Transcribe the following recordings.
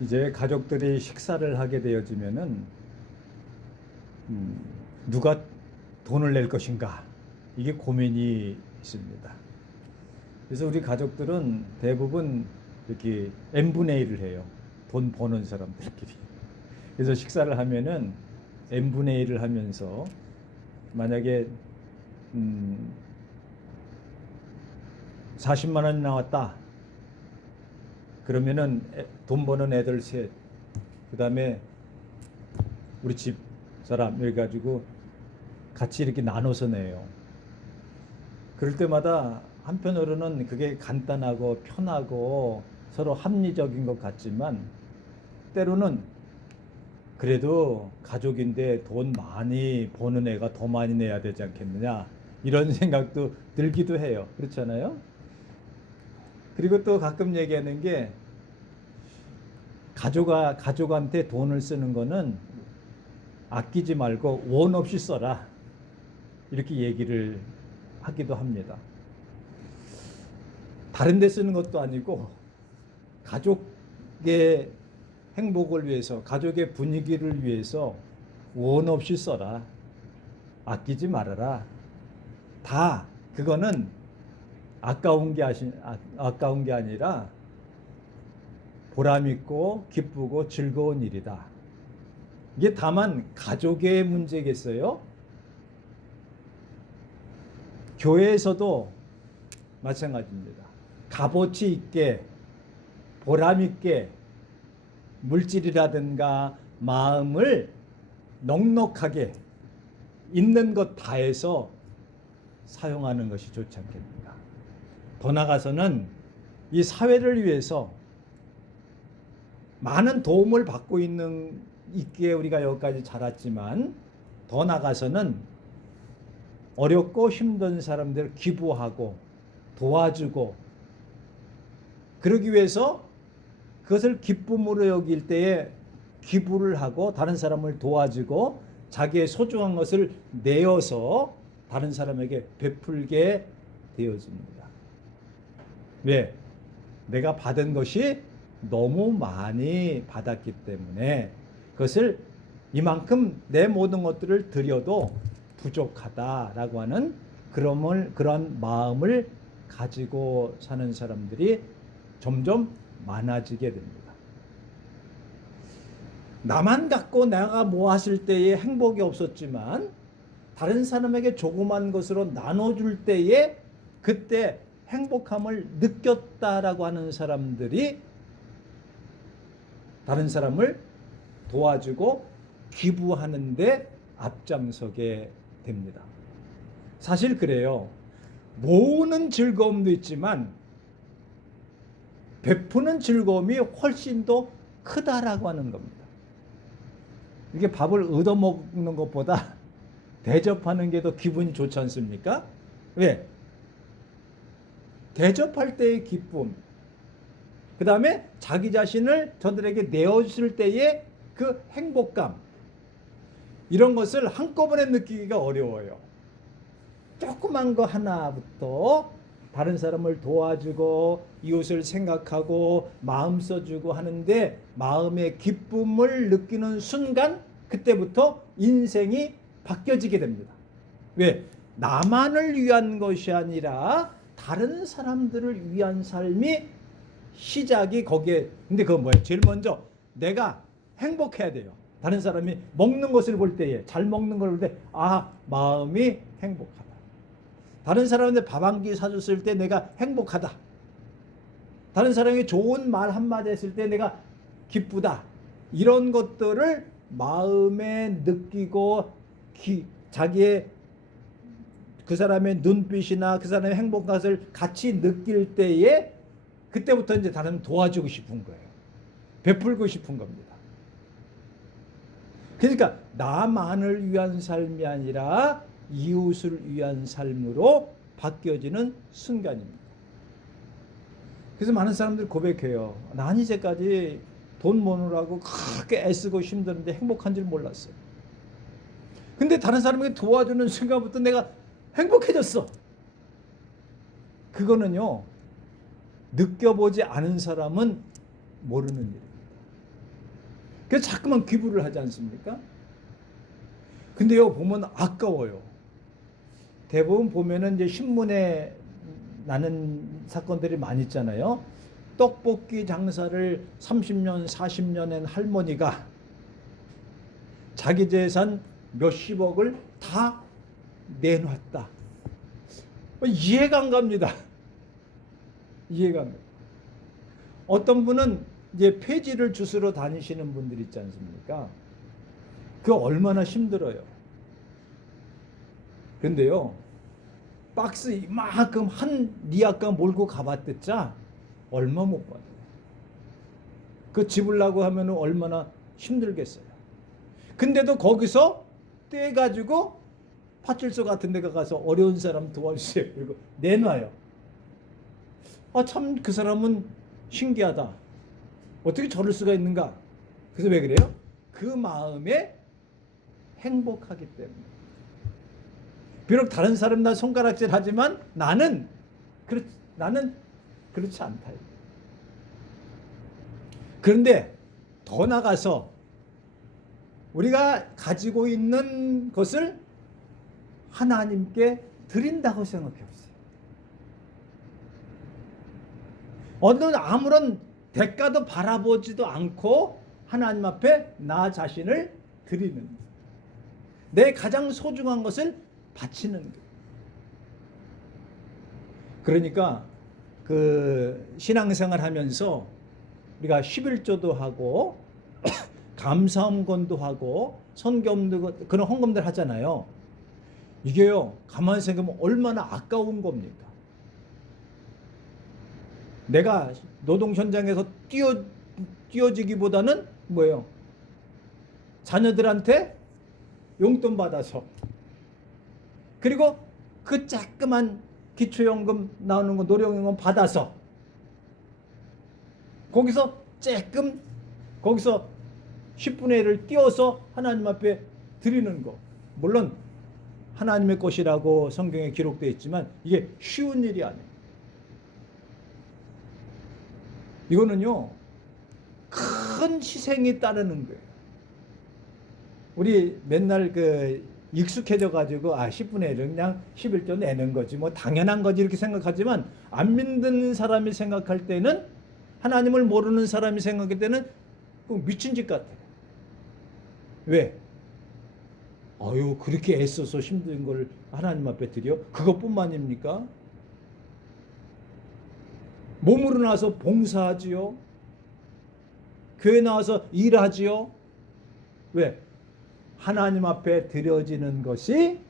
이제 가족들이 식사를 하게 되어지면은 누가 돈을 낼 것인가, 이게 고민이 있습니다. 그래서 우리 가족들은 대부분 이렇게 n분의 1을 해요. 돈 버는 사람들끼리. 그래서 식사를 하면은 n분의 1을 하면서 만약에 40만 원 나왔다. 그러면은 돈 버는 애들 셋, 그 다음에 우리 집 사람 이래 가지고 같이 이렇게 나눠서 내요. 그럴 때마다 한편으로는 그게 간단하고 편하고 서로 합리적인 것 같지만, 때로는 그래도 가족인데 돈 많이 버는 애가 더 많이 내야 되지 않겠느냐, 이런 생각도 들기도 해요. 그렇잖아요? 그리고 또 가끔 얘기하는 게, 가족한테 돈을 쓰는 거는 아끼지 말고 원 없이 써라, 이렇게 얘기를 하기도 합니다. 다른 데 쓰는 것도 아니고 가족의 행복을 위해서, 가족의 분위기를 위해서 원 없이 써라, 아끼지 말아라. 다 그거는 아까운 게 아니라 보람 있고 기쁘고 즐거운 일이다. 이게 다만 가족의 문제겠어요? 교회에서도 마찬가지입니다. 값어치 있게 보람 있게 물질이라든가 마음을 넉넉하게 있는 것 다해서 사용하는 것이 좋지 않겠는가. 더 나아가서는 이 사회를 위해서 많은 도움을 받고 있기에 우리가 여기까지 자랐지만, 더 나아가서는 어렵고 힘든 사람들 기부하고 도와주고, 그러기 위해서 그것을 기쁨으로 여길 때에 기부를 하고 다른 사람을 도와주고 자기의 소중한 것을 내어서 다른 사람에게 베풀게 되어집니다. 왜? 내가 받은 것이 너무 많이 받았기 때문에 그것을 이만큼 내 모든 것들을 드려도 부족하다라고 하는 그런 마음을 가지고 사는 사람들이 점점 많아지게 됩니다. 나만 갖고 내가 모았을 때에 행복이 없었지만, 다른 사람에게 조그만 것으로 나눠줄 때에 그때 행복함을 느꼈다라고 하는 사람들이 다른 사람을 도와주고 기부하는데 앞장서게 됩니다. 사실 그래요. 모으는 즐거움도 있지만 베푸는 즐거움이 훨씬 더 크다라고 하는 겁니다. 이게 밥을 얻어먹는 것보다 대접하는 게 더 기분이 좋지 않습니까? 왜? 대접할 때의 기쁨, 그 다음에 자기 자신을 저들에게 내어줄 때의 그 행복감, 이런 것을 한꺼번에 느끼기가 어려워요. 조그만 거 하나부터 다른 사람을 도와주고 이웃을 생각하고 마음 써주고 하는데, 마음의 기쁨을 느끼는 순간 그때부터 인생이 바뀌어지게 됩니다. 왜? 나만을 위한 것이 아니라 다른 사람들을 위한 삶이 시작이 거기에. 근데 그건 뭐예요? 제일 먼저 내가 행복해야 돼요. 다른 사람이 먹는 것을 볼 때에, 잘 먹는 걸 볼 때, 아, 마음이 행복하다. 다른 사람한테 밥 한 끼 사줬을 때 내가 행복하다. 다른 사람에게 좋은 말 한마디 했을 때 내가 기쁘다. 이런 것들을 마음에 느끼고 자기의 그 사람의 눈빛이나 그 사람의 행복한 것을 같이 느낄 때에 그때부터 이제 다른 도와주고 싶은 거예요. 베풀고 싶은 겁니다. 그러니까 나만을 위한 삶이 아니라 이웃을 위한 삶으로 바뀌어지는 순간입니다. 그래서 많은 사람들이 고백해요. 난 이제까지 돈 모으느라고 그렇게 애쓰고 힘드는데 행복한 줄 몰랐어요. 근데 다른 사람에게 도와주는 순간부터 내가 행복해졌어. 그거는요, 느껴보지 않은 사람은 모르는 일입니다. 그래서 자꾸만 기부를 하지 않습니까? 근데요, 보면 아까워요. 대부분 보면은 이제 신문에 나는 사건들이 많이 있잖아요. 떡볶이 장사를 30년, 40년 한 할머니가 자기 재산 몇십억을 다 내놨다. 이해가 안 갑니다. 이해가 안 갑니다. 어떤 분은 이제 폐지를 주스러 다니시는 분들 있지 않습니까? 그 얼마나 힘들어요. 근데요, 박스 이만큼 한 리아까 몰고 가봤댔자 얼마 못 받아요. 그 집으려고 하면 얼마나 힘들겠어요. 근데도 거기서 떼가지고 파출소 같은 데 가서 어려운 사람 도와주세요. 그리고 내놔요. 참 그 사람은 신기하다. 어떻게 저럴 수가 있는가? 그래서 왜 그래요? 그 마음에 행복하기 때문에. 비록 다른 사람 나 손가락질 하지만 나는 그렇지 않다. 그런데 더 나가서 우리가 가지고 있는 것을 하나님께 드린다고 생각해 보세요. 아무런 대가도 바라보지도 않고 하나님 앞에 나 자신을 드리는, 내 가장 소중한 것을 바치는 거예요. 그러니까 그 신앙생활 하면서 우리가 11조도 하고 감사음건도 하고 선겸도 그런 헌금들 하잖아요. 이게요, 가만히 생각하면 얼마나 아까운 겁니까? 내가 노동 현장에서 뛰어지기보다는 뭐예요? 자녀들한테 용돈 받아서, 그리고 그 조그만 기초연금 나오는 거, 노령연금 받아서 거기서 10분의 1을 띄워서 하나님 앞에 드리는 거. 물론 하나님의 것이라고 성경에 기록되어 있지만 이게 쉬운 일이 아니에요. 이거는요, 큰 희생이 따르는 거예요. 우리 맨날 익숙해져 가지고 10분의 1은 그냥 11조 내는 거지, 뭐 당연한 거지 이렇게 생각하지만, 안 믿는 사람이 생각할 때는, 하나님을 모르는 사람이 생각할 때는 미친 짓 같아요. 왜? 그렇게 애써서 힘든 걸 하나님 앞에 드려? 그것뿐만입니까? 몸으로 나와서 봉사하지요. 교회 나와서 일하지요. 왜? 하나님 앞에 드려지는 것이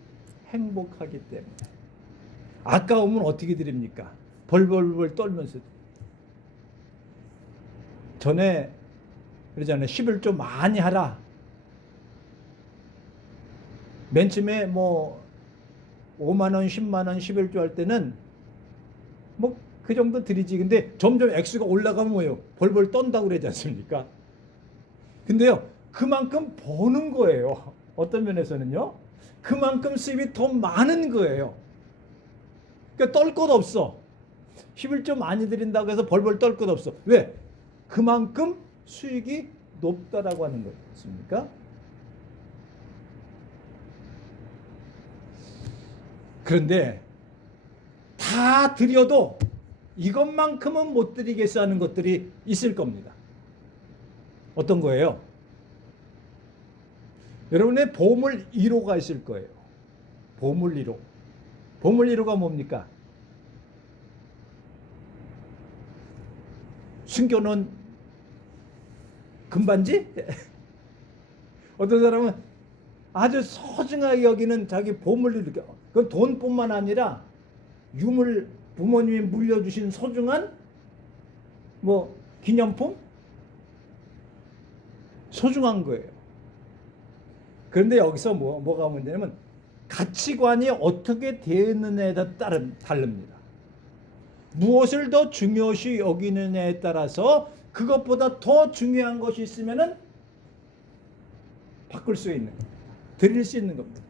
행복하기 때문에. 아까우면 어떻게 드립니까? 벌벌벌 떨면서. 전에 그러잖아요. 11조 많이 하라. 맨 처음에 5만 원, 10만 원, 11조 할 때는 그 정도 드리지. 근데 점점 액수가 올라가면 뭐예요? 벌벌 떤다고 그러지 않습니까? 근데요, 그만큼 버는 거예요. 어떤 면에서는요, 그만큼 수입이 더 많은 거예요. 그러니까 떨 것 없어. 11조 많이 드린다고 해서 벌벌 떨 것 없어. 왜? 그만큼 수익이 높다라고 하는 거였습니까? 그런데 다 드려도 이것만큼은 못 드리겠어 하는 것들이 있을 겁니다. 어떤 거예요? 여러분의 보물 1호가 있을 거예요. 보물 1호. 보물 1호가 뭡니까? 숨겨놓은 금반지? 어떤 사람은 아주 소중하게 여기는 자기 보물을 이렇게, 그건 돈뿐만 아니라 유물, 부모님이 물려주신 소중한 기념품? 소중한 거예요. 그런데 여기서 뭐가 문제냐면 가치관이 어떻게 되느냐에 따라 다릅니다. 무엇을 더 중요시 여기느냐에 따라서 그것보다 더 중요한 것이 있으면은 바꿀 수 있는 겁니다. 드릴 수 있는 겁니다.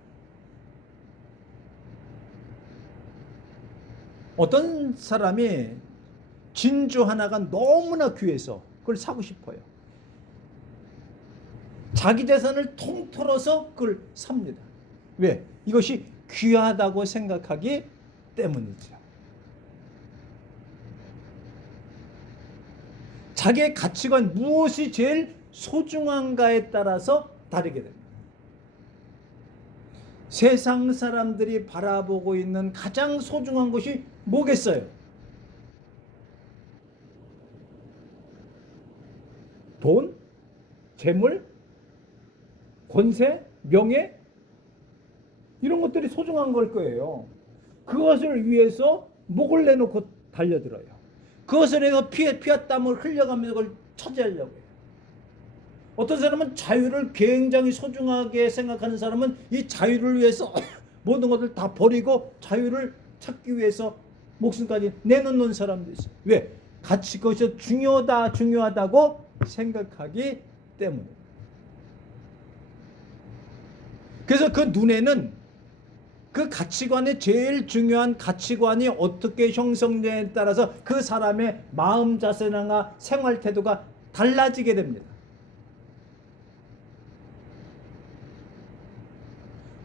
어떤 사람이 진주 하나가 너무나 귀해서 그걸 사고 싶어요. 자기 재산을 통틀어서 그걸 삽니다. 왜? 이것이 귀하다고 생각하기 때문이죠. 자기의 가치관, 무엇이 제일 소중한가에 따라서 다르게 됩니다. 세상 사람들이 바라보고 있는 가장 소중한 것이 뭐겠어요? 돈? 재물? 권세? 명예? 이런 것들이 소중한 걸 거예요. 그것을 위해서 목을 내놓고 달려들어요. 그것을 해서 피와 땀을 흘려가면서 그걸 차지하려고 해요. 어떤 사람은 자유를 굉장히 소중하게 생각하는 사람은 이 자유를 위해서 모든 것을 다 버리고 자유를 찾기 위해서 목숨까지 내놓는 사람도 있어요. 왜? 가치, 그것이 중요하다고 생각하기 때문에. 그래서 그 눈에는 그 가치관의 제일 중요한 가치관이 어떻게 형성되냐에 따라서 그 사람의 마음 자세나 생활 태도가 달라지게 됩니다.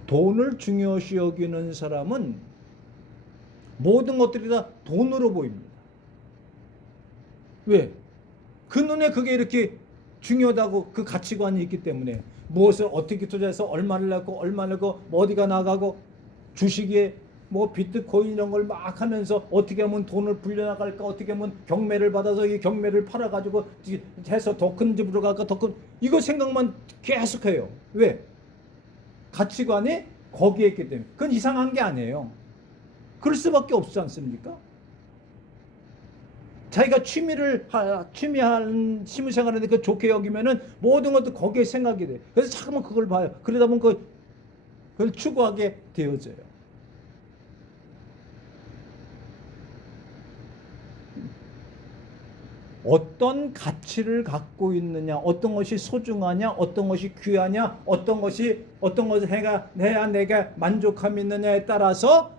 돈을 중요시 여기는 사람은 모든 것들이 다 돈으로 보입니다. 왜? 그 눈에 그게 이렇게 중요하다고 그 가치관이 있기 때문에 무엇을 어떻게 투자해서 얼마를 내고 얼마를 내고 어디가 나가고 주식에 뭐 비트코인 이런 걸 막 하면서 어떻게 하면 돈을 불려나갈까, 어떻게 하면 경매를 받아서 이 경매를 팔아가지고 해서 더 큰 집으로 갈까, 더 큰, 이거 생각만 계속해요. 왜? 가치관이 거기에 있기 때문에. 그건 이상한 게 아니에요. 그럴 수밖에 없지 않습니까? 자기가 취미하는 생활하는데 그 좋게 여기면은 모든 것도 거기에 생각이 돼. 그래서 자꾸만 그걸 봐요. 그러다 보면 그걸 추구하게 되어져요. 어떤 가치를 갖고 있느냐, 어떤 것이 소중하냐, 어떤 것이 귀하냐, 어떤 것을 해야 내가 만족함이 있느냐에 따라서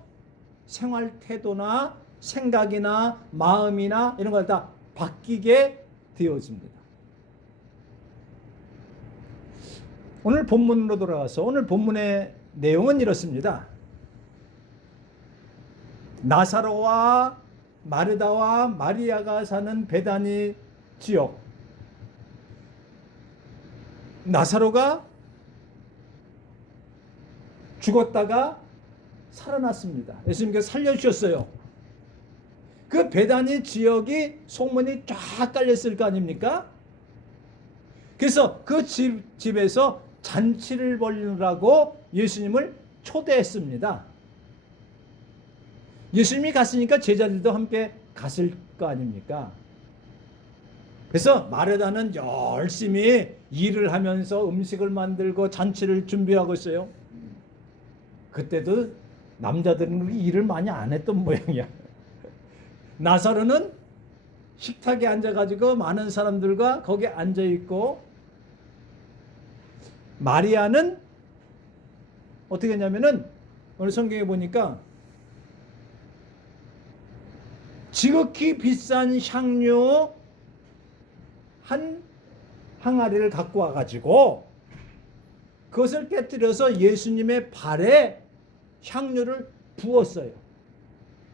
생활 태도나 생각이나 마음이나 이런 걸 다 바뀌게 되어집니다. 오늘 본문으로 돌아가서 오늘 본문의 내용은 이렇습니다. 나사로와 마르다와 마리아가 사는 베다니 지역. 나사로가 죽었다가 살아났습니다. 예수님께서 살려주셨어요. 그 베다니 지역이 소문이 쫙 깔렸을 거 아닙니까? 그래서 그 집에서 잔치를 벌이느라고 예수님을 초대했습니다. 예수님이 갔으니까 제자들도 함께 갔을 거 아닙니까? 그래서 마르다는 열심히 일을 하면서 음식을 만들고 잔치를 준비하고 있어요. 그때도 남자들은 일을 많이 안 했던 모양이야. 나사로는 식탁에 앉아가지고 많은 사람들과 거기에 앉아있고, 마리아는 어떻게 했냐면은 오늘 성경에 보니까 지극히 비싼 향료 한 항아리를 갖고 와가지고 그것을 깨뜨려서 예수님의 발에 향료를 부었어요.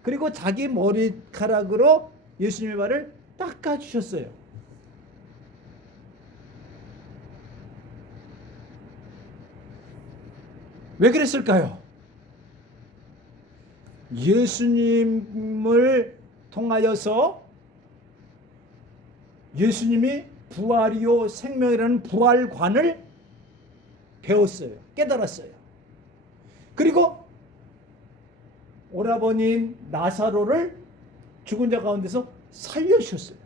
그리고 자기 머리카락으로 예수님의 발을 닦아주셨어요. 왜 그랬을까요? 예수님을 통하여서 예수님이 부활이요 생명이라는 부활관을 배웠어요. 깨달았어요. 그리고 오라버니인 나사로를 죽은 자 가운데서 살려주셨어요.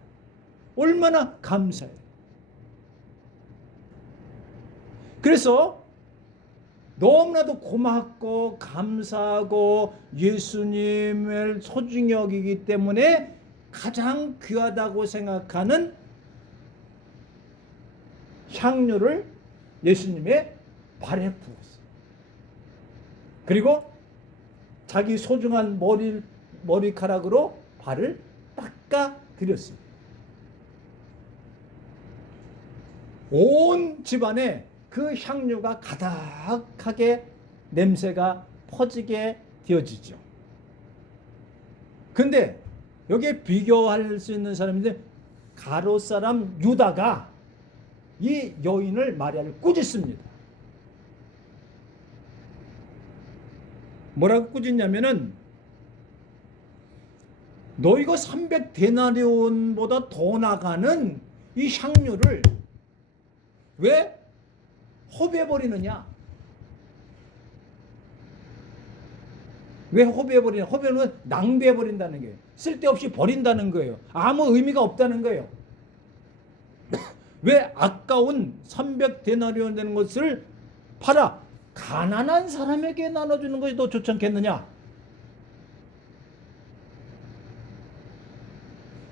얼마나 감사해요. 그래서 너무나도 고맙고 감사하고 예수님을 소중히 여기기 때문에 가장 귀하다고 생각하는 향료를 예수님의 발에 부었어요. 그리고 자기 소중한 머리카락으로 발을 닦아 드렸습니다. 온 집안에 그 향유가 가득하게 냄새가 퍼지게 되어지죠. 근데 여기에 비교할 수 있는 사람인데 가롯 사람 유다가 이 여인을 마리아를 꾸짖습니다. 뭐라고 꾸짖냐면은 너 이거 300데나리온보다 더 나가는 이 향유를 왜 허비해버리느냐? 왜 허비해버리냐? 허비는 낭비해버린다는 거예요. 쓸데없이 버린다는 거예요. 아무 의미가 없다는 거예요. 왜 아까운 300데나리온 되는 것을 팔아 가난한 사람에게 나눠주는 것이 더 좋지 않겠느냐?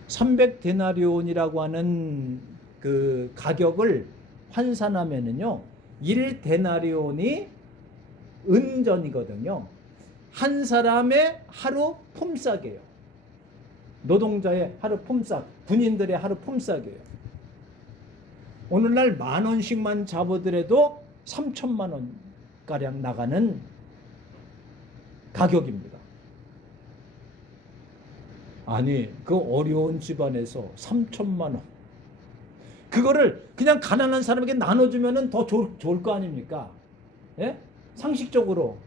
300데나리온이라고 하는 그 가격을 환산하면은요, 1데나리온이 은전이거든요. 한 사람의 하루 품삯이에요. 노동자의 하루 품삯, 군인들의 하루 품삯이에요. 오늘날 10,000원씩만 잡아더라도 3,000만 원 가량 나가는 가격입니다. 아니, 그 어려운 집안에서 3,000만 원, 그거를 그냥 가난한 사람에게 나눠주면 더 좋을 거 아닙니까? 예? 상식적으로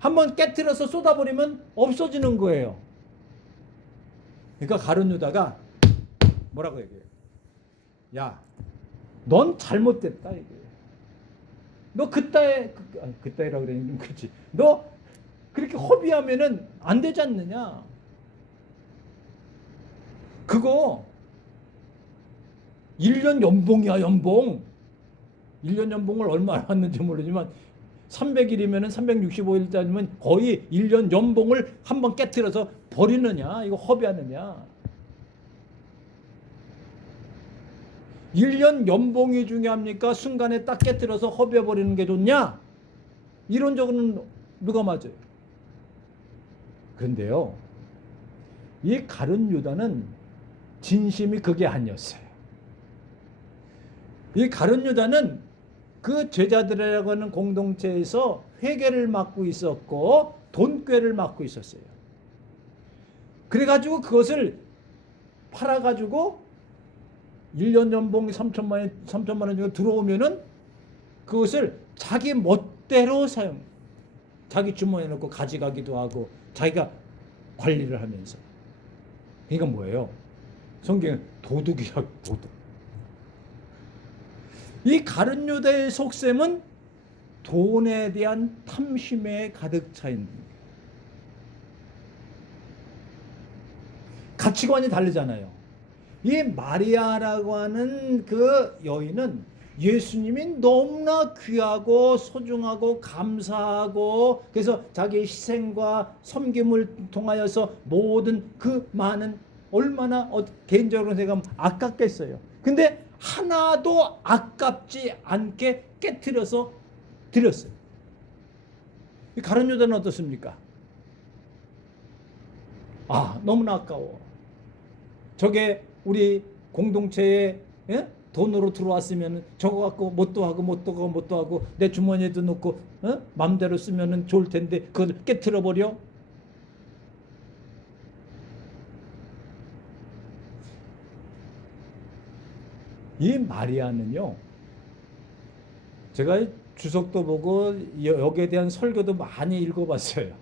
한번 깨트려서 쏟아버리면 없어지는 거예요. 그러니까 가룟 유다가 뭐라고 얘기해요? 야, 넌 잘못됐다 이게. 너 그따위라고 그러니 그렇지. 너 그렇게 허비하면은 안 되지 않느냐? 그거 1년 연봉이야, 연봉. 1년 연봉을 얼마나 받는지 모르지만 300일이면 365일짜리면 거의 1년 연봉을 한번 깨트려서 버리느냐? 이거 허비하느냐? 1년 연봉이 중요합니까? 순간에 딱 깨트려서 허비해버리는 게 좋냐? 이론적으로는 누가 맞아요? 그런데요, 이 가룟 유다는 진심이 그게 아니었어요. 이 가룟 유다는 그 제자들이라고 하는 공동체에서 회계를 맡고 있었고 돈꾀를 맡고 있었어요. 그래가지고 그것을 팔아가지고 1년 연봉 3천만 원 정도 들어오면은 그것을 자기 멋대로 자기 주머니에 넣고 가져가기도 하고 자기가 관리를 하면서. 그러니까 뭐예요? 성경은 도둑이라고, 도둑. 이 가룟 유다의 속셈은 돈에 대한 탐심에 가득 차 있는 거예요. 가치관이 다르잖아요. 이 마리아라고 하는 그 여인은 예수님이 너무나 귀하고 소중하고 감사하고 그래서 자기의 희생과 섬김을 통하여서 모든 그 많은 얼마나 개인적으로 생각하면 아깝겠어요. 근데 하나도 아깝지 않게 깨트려서 드렸어요. 이 가룟 유다는 어떻습니까? 아, 너무나 아까워. 저게 우리 공동체에 돈으로 들어왔으면 저거 갖고 뭣도 하고 내 주머니에도 넣고 마음대로 쓰면 좋을 텐데 그걸 깨트려 버려. 이 마리아는요, 제가 주석도 보고 여기에 대한 설교도 많이 읽어봤어요.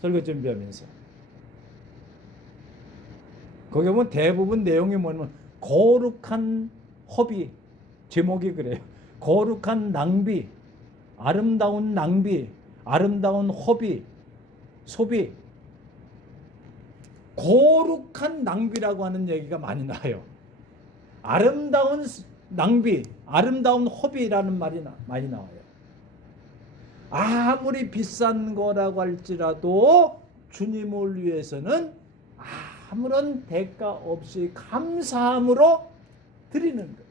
설교 준비하면서. 거기 보면 대부분 내용이 뭐냐면 거룩한 허비, 제목이 그래요. 거룩한 낭비, 아름다운 낭비, 아름다운 허비, 소비. 거룩한 낭비라고 하는 얘기가 많이 나와요. 아름다운 낭비, 아름다운 허비라는 말이 많이 나와요. 아무리 비싼 거라고 할지라도 주님을 위해서는 아무런 대가 없이 감사함으로 드리는 거죠.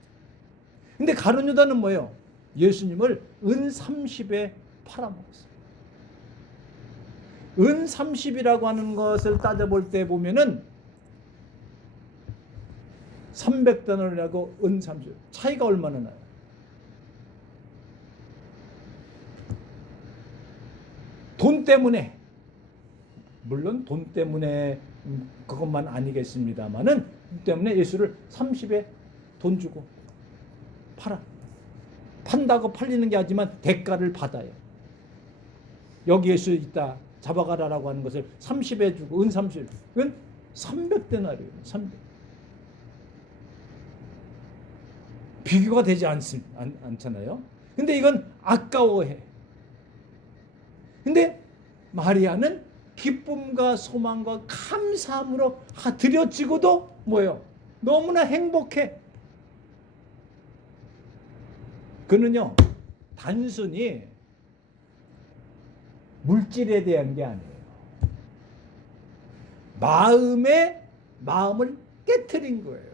근데 가룟 유다는 뭐예요? 예수님을 은 30에 팔아먹었어요. 은 30이라고 하는 것을 따져볼 때 보면은 300데나리온하고 은 30 차이가 얼마나 나요? 돈 때문에, 물론 돈 때문에 그것만 아니겠습니다만은 돈 때문에 예수를 30에 돈 주고 판다고 팔리는 게 아니지만 대가를 받아요. 여기 예수 있다 잡아가라라고 하는 것을 30에 주고, 은 30, 은 300데나리요. 300. 비교가 되지 않잖아요. 근데 이건 아까워해. 근데 마리아는 기쁨과 소망과 감사함으로 드려지고도 뭐예요? 너무나 행복해. 그는요, 단순히 물질에 대한 게 아니에요. 마음을 깨트린 거예요.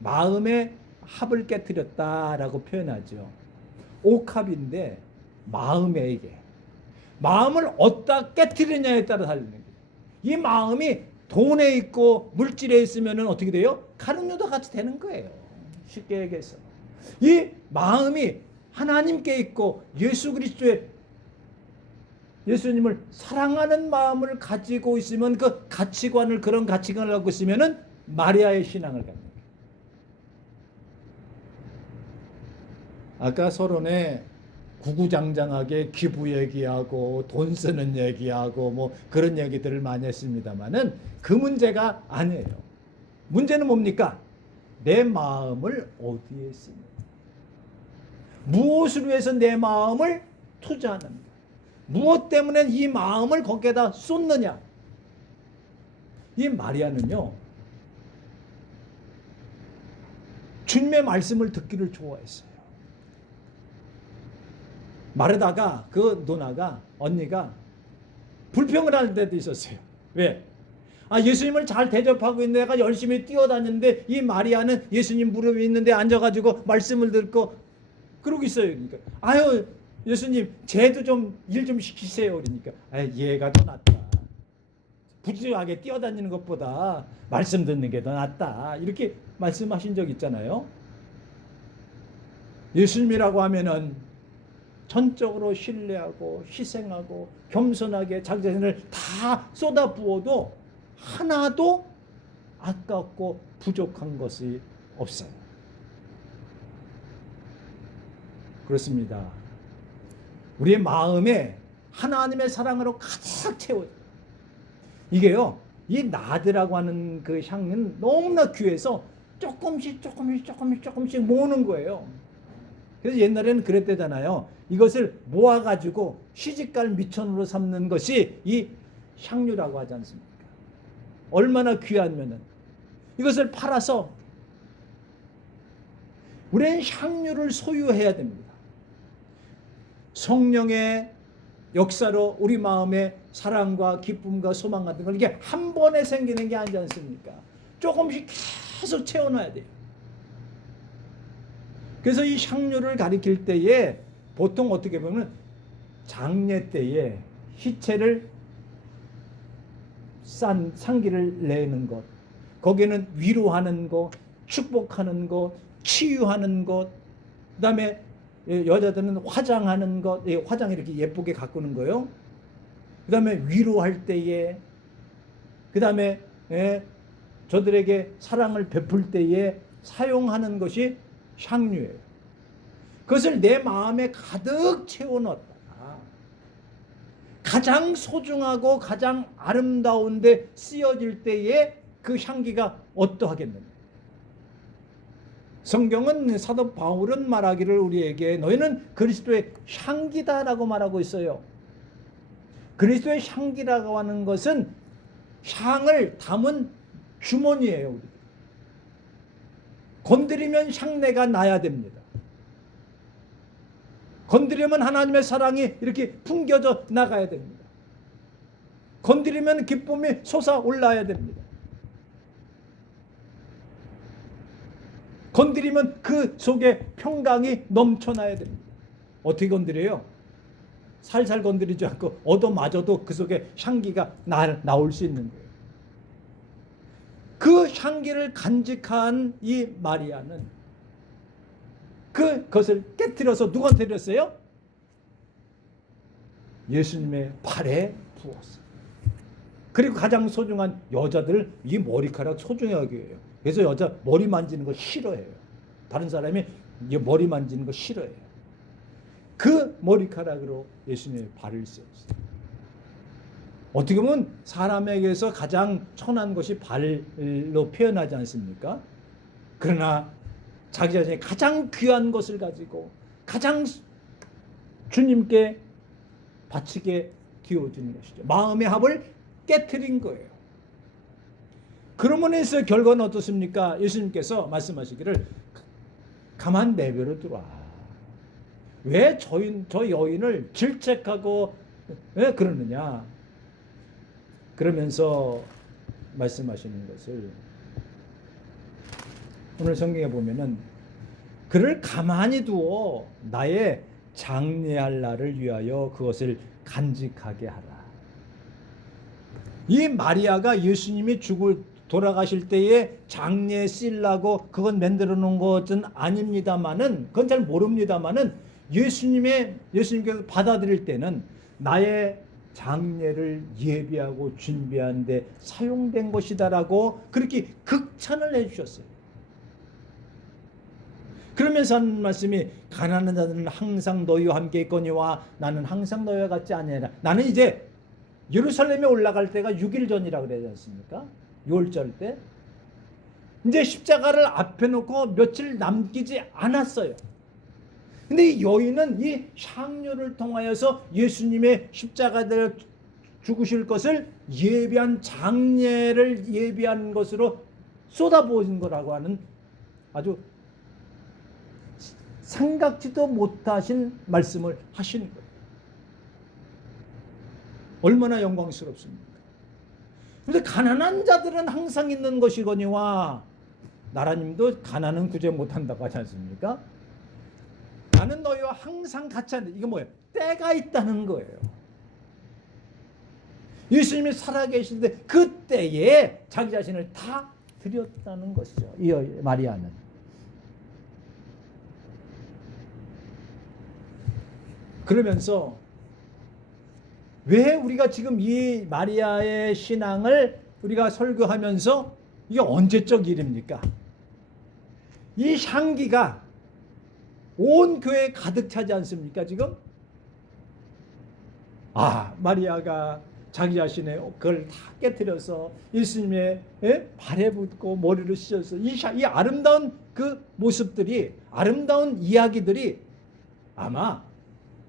마음의 합을 깨트렸다라고 표현하죠. 옥합인데 마음을 어디다 깨트리냐에 따라 달리는 거예요. 이 마음이 돈에 있고 물질에 있으면 어떻게 돼요? 가룟유다 같이 되는 거예요. 쉽게 얘기해서. 이 마음이 하나님께 있고 예수님을 사랑하는 마음을 가지고 있으면, 그런 가치관을 갖고 있으면은 마리아의 신앙을 갖는 거예요. 아까 서론에 구구장장하게 기부 얘기하고 돈 쓰는 얘기하고 뭐 그런 얘기들을 많이 했습니다만은 그 문제가 아니에요. 문제는 뭡니까? 내 마음을 어디에 쓰느냐. 무엇을 위해서 내 마음을 투자하는가. 무엇 때문에 이 마음을 거기에다 쏟느냐. 이 마리아는요, 주님의 말씀을 듣기를 좋아했어요. 말하다가 그 언니가 불평을 할 때도 있었어요. 왜? 예수님을 잘 대접하고 있는데 내가 열심히 뛰어다니는데 이 마리아는 예수님 무릎에 있는데 앉아가지고 말씀을 듣고 그러고 있어요. 그러니까 예수님 쟤도 좀 일 좀 시키세요. 그러니까 얘가 더 낫다. 부지하게 뛰어다니는 것보다 말씀 듣는 게 더 낫다. 이렇게 말씀하신 적 있잖아요. 예수님이라고 하면은 전적으로 신뢰하고 희생하고 겸손하게 자기 자신을 다 쏟아부어도 하나도 아깝고 부족한 것이 없어요. 그렇습니다. 우리의 마음에 하나님의 사랑으로 가득 채워요. 이게요, 이 나드라고 하는 그 향은 너무나 귀해서 조금씩 모으는 거예요. 그래서 옛날에는 그랬대잖아요. 이것을 모아가지고 시집갈 미천으로 삼는 것이 이 향유라고 하지 않습니까? 얼마나 귀하면은 이것을 팔아서 우리는 향유를 소유해야 됩니다. 성령의 역사로 우리 마음에 사랑과 기쁨과 소망 같은 걸 이게 한 번에 생기는 게 아니지 않습니까? 조금씩 계속 채워놔야 돼요. 그래서 이 향유를 가리킬 때에 보통 어떻게 보면 장례 때에 희체를 싼 상기를 내는 것, 거기는 위로하는 것, 축복하는 것, 치유하는 것, 그 다음에 여자들은 화장하는 것, 화장 이렇게 예쁘게 가꾸는 거요. 그 다음에 위로할 때에, 그 다음에 저들에게 사랑을 베풀 때에 사용하는 것이 향유예요. 그것을 내 마음에 가득 채워넣었다. 가장 소중하고 가장 아름다운데 쓰여질 때에 그 향기가 어떠하겠느냐. 성경은 사도 바울은 말하기를 우리에게 너희는 그리스도의 향기다라고 말하고 있어요. 그리스도의 향기라고 하는 것은 향을 담은 주머니예요. 건드리면 향내가 나야 됩니다. 건드리면 하나님의 사랑이 이렇게 풍겨져 나가야 됩니다. 건드리면 기쁨이 솟아올라야 됩니다. 건드리면 그 속에 평강이 넘쳐나야 됩니다. 어떻게 건드려요? 살살 건드리지 않고 얻어맞아도 그 속에 향기가 나올 수 있는 거예요. 그 향기를 간직한 이 마리아는 그것을 깨뜨려서 누구한테 드렸어요? 예수님의 발에 부었어요. 그리고 가장 소중한 여자들 이 머리카락 소중하게 해요. 그래서 여자 머리 만지는 거 싫어해요. 다른 사람이 이 머리 만지는 거 싫어해요. 그 머리카락으로 예수님의 발을 세웠어요. 어떻게 보면 사람에게서 가장 천한 것이 발로 표현하지 않습니까? 그러나 자기 자신이 가장 귀한 것을 가지고 가장 주님께 바치게 되어주는 것이죠. 마음의 합을 깨트린 거예요. 그러므로 해서 결과는 어떻습니까? 예수님께서 말씀하시기를 가만 내버려 두라. 왜 저 여인을 질책하고 왜 그러느냐? 그러면서 말씀하시는 것을 오늘 성경에 보면은 그를 가만히 두어 나의 장례할 날을 위하여 그것을 간직하게 하라. 이 마리아가 예수님이 돌아가실 때에 장례 쓰려고 그건 만들어 놓은 것은 아닙니다만은, 그건 잘 모릅니다만은 예수님께서 받아들일 때는 나의 장례를 예비하고 준비하는 데 사용된 것이다라고 그렇게 극찬을 해주셨어요. 그러면서 하는 말씀이 가난한 자들은 항상 너희와 함께 있거니와 나는 항상 너희와 같지 아니하라. 나는 이제 예루살렘에 올라갈 때가 6일 전이라고 그러지 않습니까? 6월절 때 이제 십자가를 앞에 놓고 며칠 남기지 않았어요. 근데 이 여인은 이 향료를 통하여서 예수님의 십자가대로 죽으실 것을 예비한 장례를 예비한 것으로 쏟아부은 거라고 하는 아주 생각지도 못하신 말씀을 하시는 거예요. 얼마나 영광스럽습니까? 그런데 가난한 자들은 항상 있는 것이거니와 나라님도 가난은 구제 못한다고 하지 않습니까? 나는 너희와 항상 같이 하는데 이게 뭐예요? 때가 있다는 거예요. 예수님이 살아계신데 그 때에 자기 자신을 다 드렸다는 것이죠. 이 마리아는. 그러면서 왜 우리가 지금 이 마리아의 신앙을 우리가 설교하면서 이게 언제적 일입니까? 이 향기가 온 교회에 가득 차지 않습니까 지금? 마리아가 자기 자신의 그걸 다 깨트려서 예수님의 발에 붓고 머리를 씻어서 이 아름다운 그 모습들이, 아름다운 이야기들이 아마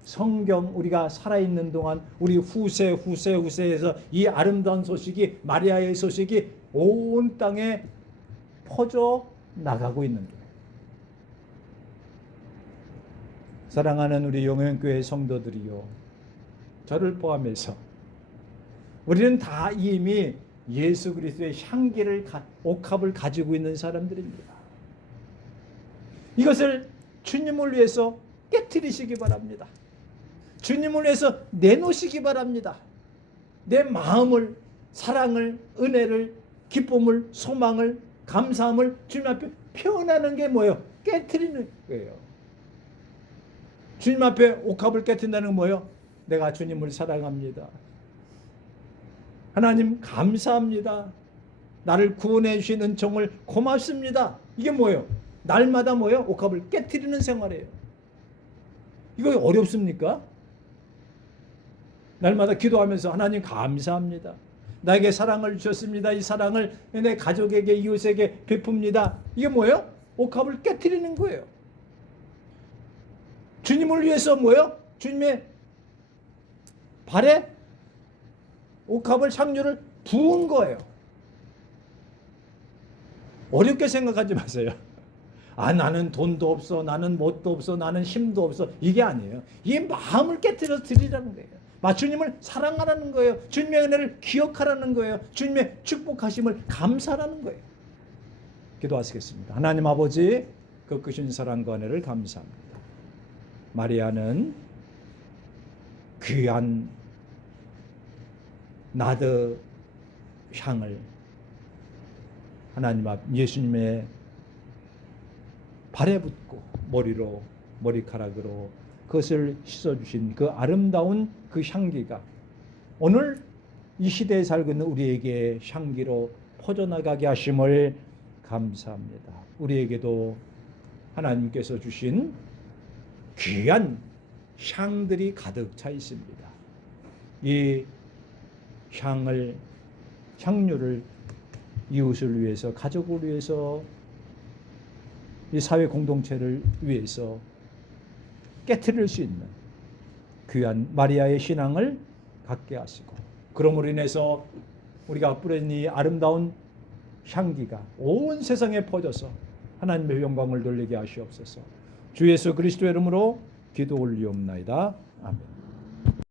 성경 우리가 살아있는 동안 우리 후세에서 이 아름다운 소식이, 마리아의 소식이 온 땅에 퍼져 나가고 있는 거예요. 사랑하는 우리 영영교회 성도들이요, 저를 포함해서 우리는 다 이미 예수 그리스도의 향기를, 옥합을 가지고 있는 사람들입니다. 이것을 주님을 위해서 깨트리시기 바랍니다. 주님을 위해서 내놓으시기 바랍니다. 내 마음을, 사랑을, 은혜를, 기쁨을, 소망을, 감사함을 주님 앞에 표현하는 게 뭐예요? 깨트리는 거예요. 주님 앞에 옥합을 깨트린다는 건 뭐예요? 내가 주님을 사랑합니다. 하나님 감사합니다. 나를 구원해 주신 은총을 고맙습니다. 이게 뭐예요? 날마다 뭐예요? 옥합을 깨트리는 생활이에요. 이거 어렵습니까? 날마다 기도하면서 하나님 감사합니다. 나에게 사랑을 주셨습니다. 이 사랑을 내 가족에게, 이웃에게 베풉니다. 이게 뭐예요? 옥합을 깨트리는 거예요. 주님을 위해서 뭐예요? 주님의 발에 옥합을, 향유를 부은 거예요. 어렵게 생각하지 마세요. 나는 돈도 없어, 나는 뭣도 없어, 나는 힘도 없어. 이게 아니에요. 이 마음을 깨트려서 드리라는 거예요. 주님을 사랑하라는 거예요. 주님의 은혜를 기억하라는 거예요. 주님의 축복하심을 감사하라는 거예요. 기도하시겠습니다. 하나님 아버지, 그 크신 사랑과 은혜를 감사합니다. 마리아는 귀한 나드 향을 하나님 앞 예수님의 발에 붓고 머리카락으로 그것을 씻어주신 그 아름다운 그 향기가 오늘 이 시대에 살고 있는 우리에게 향기로 퍼져나가게 하심을 감사합니다. 우리에게도 하나님께서 주신 귀한 향들이 가득 차 있습니다. 이 향유를 이웃을 위해서, 가족을 위해서, 이 사회 공동체를 위해서 깨트릴 수 있는 귀한 마리아의 신앙을 갖게 하시고, 그러므로 인해서 우리가 뿌린 이 아름다운 향기가 온 세상에 퍼져서 하나님의 영광을 돌리게 하시옵소서. 주 예수 그리스도의 이름으로 기도 올리옵나이다. 아멘.